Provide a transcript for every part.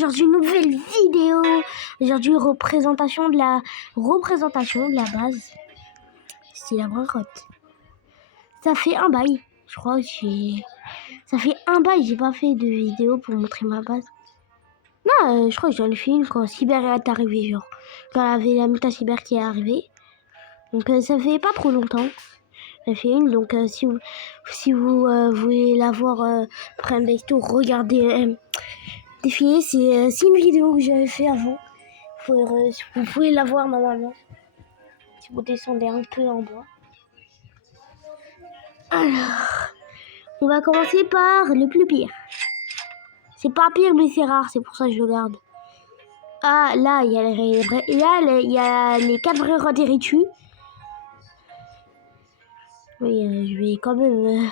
Aujourd'hui, une nouvelle vidéo. Aujourd'hui, représentation de la base. C'est la brocotte. Ça fait un bail. Je crois que ça fait un bail. J'ai pas fait de vidéo pour montrer ma base. Non, je crois que j'en ai fait une quand Cyber est arrivé, genre. Quand il y avait la méta Cyber qui est arrivée. Donc ça fait pas trop longtemps. J'en ai fait une. Donc si vous voulez la voir après un besto, regardez défiler. C'est une vidéo que j'avais fait avant. Vous pouvez la voir normalement. Si vous descendez un peu en bas. Alors, on va commencer par le plus pire. C'est pas pire, mais c'est rare, c'est pour ça que je le garde. Ah, là, il y a les 4 vrais rois d'Eritu. Oui, je vais quand même...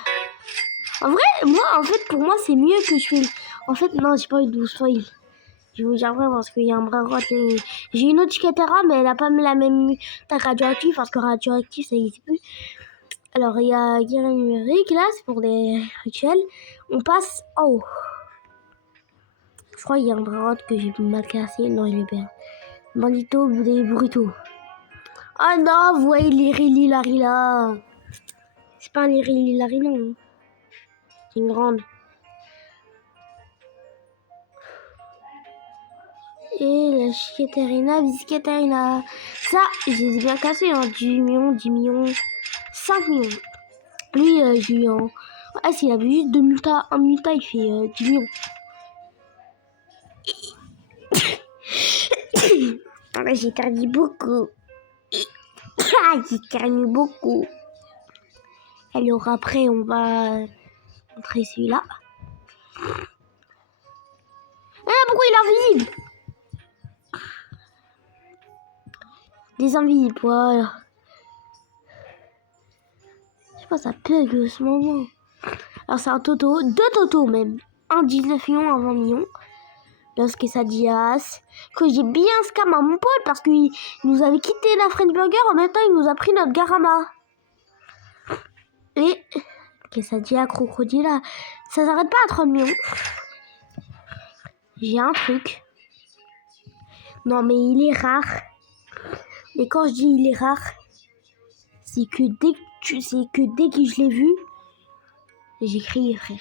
En vrai, moi, pour moi, c'est mieux que je fais... En fait, non, j'ai pas envie de vous spoil. Je vais vous dire vrai parce qu'il y a un vrai roi. J'ai une autre Chikatera, mais elle n'a pas la même taille radioactive parce que radioactive, ça n'existe plus. Alors, il y a guerre numérique, là, c'est pour les rituels. On passe en haut. Je crois qu'il y a un bras que j'ai mal cassé. Non, il est bien. Bandito, des burritos. Ah non, vous voyez les Lilari là. C'est pas un Lilari, non. C'est une grande. Et la Chicaterina, Biscaterina. Ça, je les ai bien cassés. Hein. 10 millions, 10 millions, 5 millions. Lui, j'ai eu un... Ah, s'il avait juste 2 multa, 1 multa, il fait 10 millions. Ah, j'ai perdu beaucoup. J'ai perdu beaucoup. Alors après, on va montrer celui-là. Ah, pourquoi il est invisible? Des invisibles, voilà. Je sais pas, ça bug en ce moment. Alors c'est un Toto, 2 Toto même. Un 19 millions, un 20 millions. Lorsque ça dit As. Que j'ai bien scam à mon pote parce qu'il nous avait quitté la French Burger. En même temps, il nous a pris notre Garama. Et que ça dit à Crocodile, ça s'arrête pas à 30 millions. J'ai un truc. Non, mais il est rare. Et quand je dis il est rare, c'est que dès que je l'ai vu, j'ai crié, frère.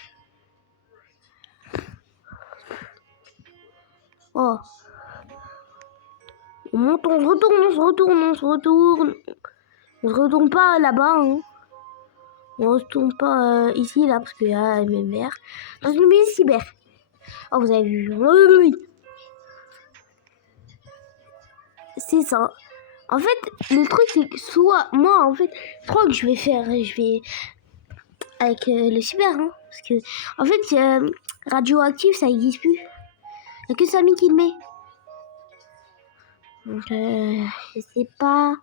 Oh. On monte, on se retourne. On se retourne pas là-bas, hein. On se retourne pas ici, là, parce qu'il y a mes mères. Dans une maison cyber. Oh, vous avez vu. Oui. C'est ça. En fait, le truc, c'est que soit... Moi, en fait, je crois que je vais avec le cyber, hein. Parce que, en fait, radioactif, ça n'existe plus. Il n'y a que Samy qui le met. Donc, je sais pas en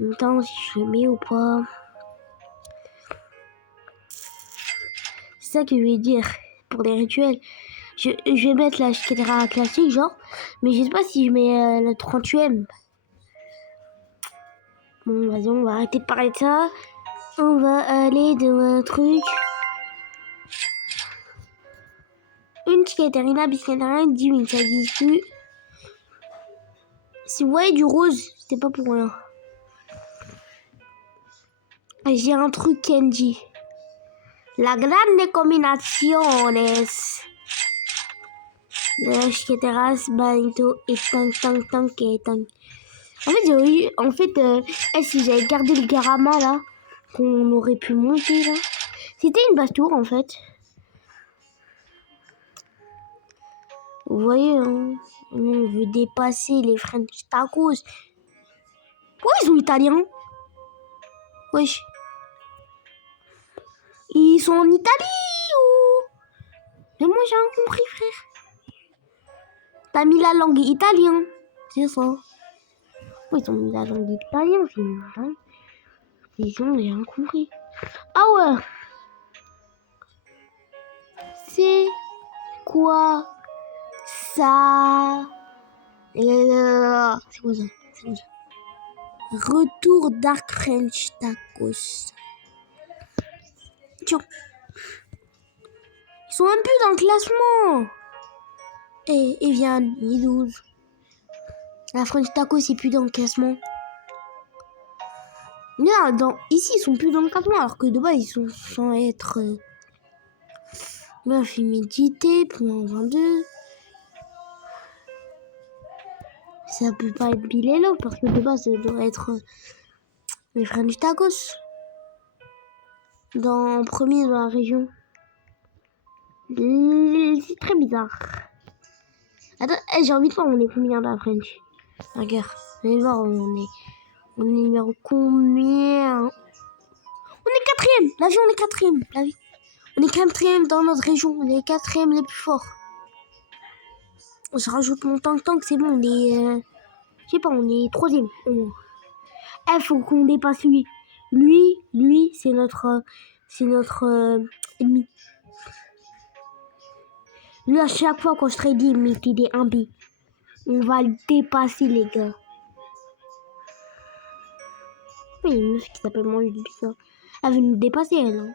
même temps si je le mets ou pas. C'est ça que je vais dire pour les rituels. Je vais mettre la Chicaterra classique, genre. Mais je sais pas si je mets la 38ème. Bon, vas-y, on va arrêter de parler de ça. On va aller dans un truc. Une Chicaterina, Biscaterina, 10 000, ça existe plus. Si vous voyez du rose, c'était pas pour rien. J'ai un truc Kenji. La grande combinaciones. La Chicaterra, Banito et Tank. En fait, si j'avais gardé le Garama là, qu'on aurait pu monter là, c'était une basse tour en fait. Vous voyez, hein, on veut dépasser les French Tacos. Pourquoi ils sont italiens? Wesh. Ils sont en Italie ou... Mais moi j'ai rien compris, frère. T'as mis la langue italienne, c'est ça. Ils ont mis la langue italienne, c'est une... Ils ont rien compris. Ah ouais. C'est quoi ça? C'est quoi ça? Retour Dark French Tacos. Tiens. Ils sont un peu dans le classement. Et Evian, il est 12. La French Taco, c'est plus dans le classement. Là, ici, ils sont plus dans le classement, alors que de bas, ils sont sans être... Là, humidité, point 22. Ça peut pas être Bilello, parce que de base, ça doit être les French Tacos. En premier dans la région. C'est très bizarre. Attends, j'ai envie de voir, on est combien dans la French? Regarde, allez voir, on est numéro combien? On est quatrième. La vie, on est quatrième. La vie. On est quatrième dans notre région. On est quatrième les plus forts. Je rajoute mon tank, c'est bon. On est, je sais pas, on est troisième. Il faut qu'on dépasse lui. Lui, c'est notre ennemi. Lui, à chaque fois quand je trade, il mettait des 1B. On va le dépasser, les gars. Oui, il y a une meuf qui s'appelle Mange du Pizza. Elle veut nous dépasser, elle. Hein.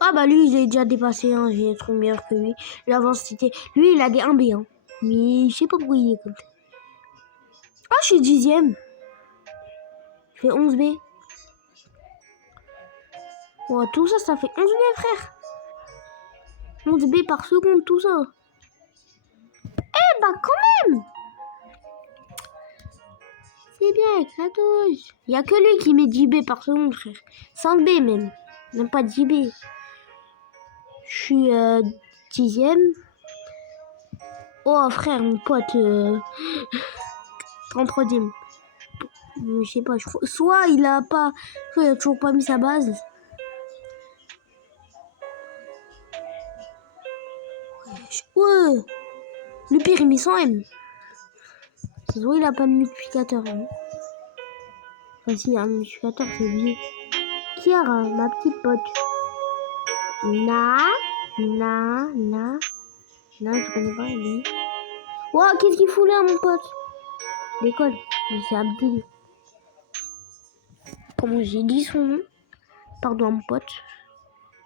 Ah bah lui, j'ai déjà dépassé, hein. J'ai trop meilleur que lui. Lui, avant, c'était... Lui, il a des 1B, hein. Mais je sais pas pourquoi il est comme ça. Ah, je suis 10ème. Je fais 11B. Ouais, tout ça, ça fait 11B, frère. 11B par seconde, tout ça. Eh bah, quand même. C'est bien, Kratos. Il n'y a que lui qui met 10B par seconde, frère. 5B même. Même pas 10B. Je suis 10ème. Oh, frère, mon pote. 33ème. Je sais pas, soit il a pas... Soit il a toujours pas mis sa base. Ouais. Le pire, il met 100M. Soit il a pas de multiplicateur. Hein. Enfin, si, il y a un multiplicateur, c'est lui. Kiara, ma petite pote. Na, je connais pas, lui. Wow, qu'est-ce qu'il fout là, mon pote? L'école. C'est Abdel. Comment j'ai dit son nom? Pardon à mon pote.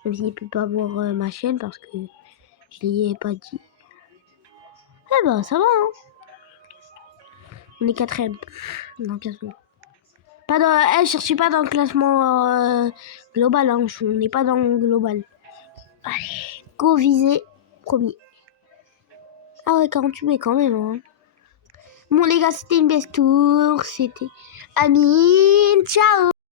Même s'il ne peut pas voir ma chaîne parce que je l'ai pas dit. Eh ben, ça va, hein. On est quatrième dans le classement. Pas dans... cherchez pas dans le classement global, hein. On n'est pas dans le global. Allez, go viser premier. Ah ouais, 48 quand même, hein. Bon les gars, c'était une best tour. C'était Amine. Ciao.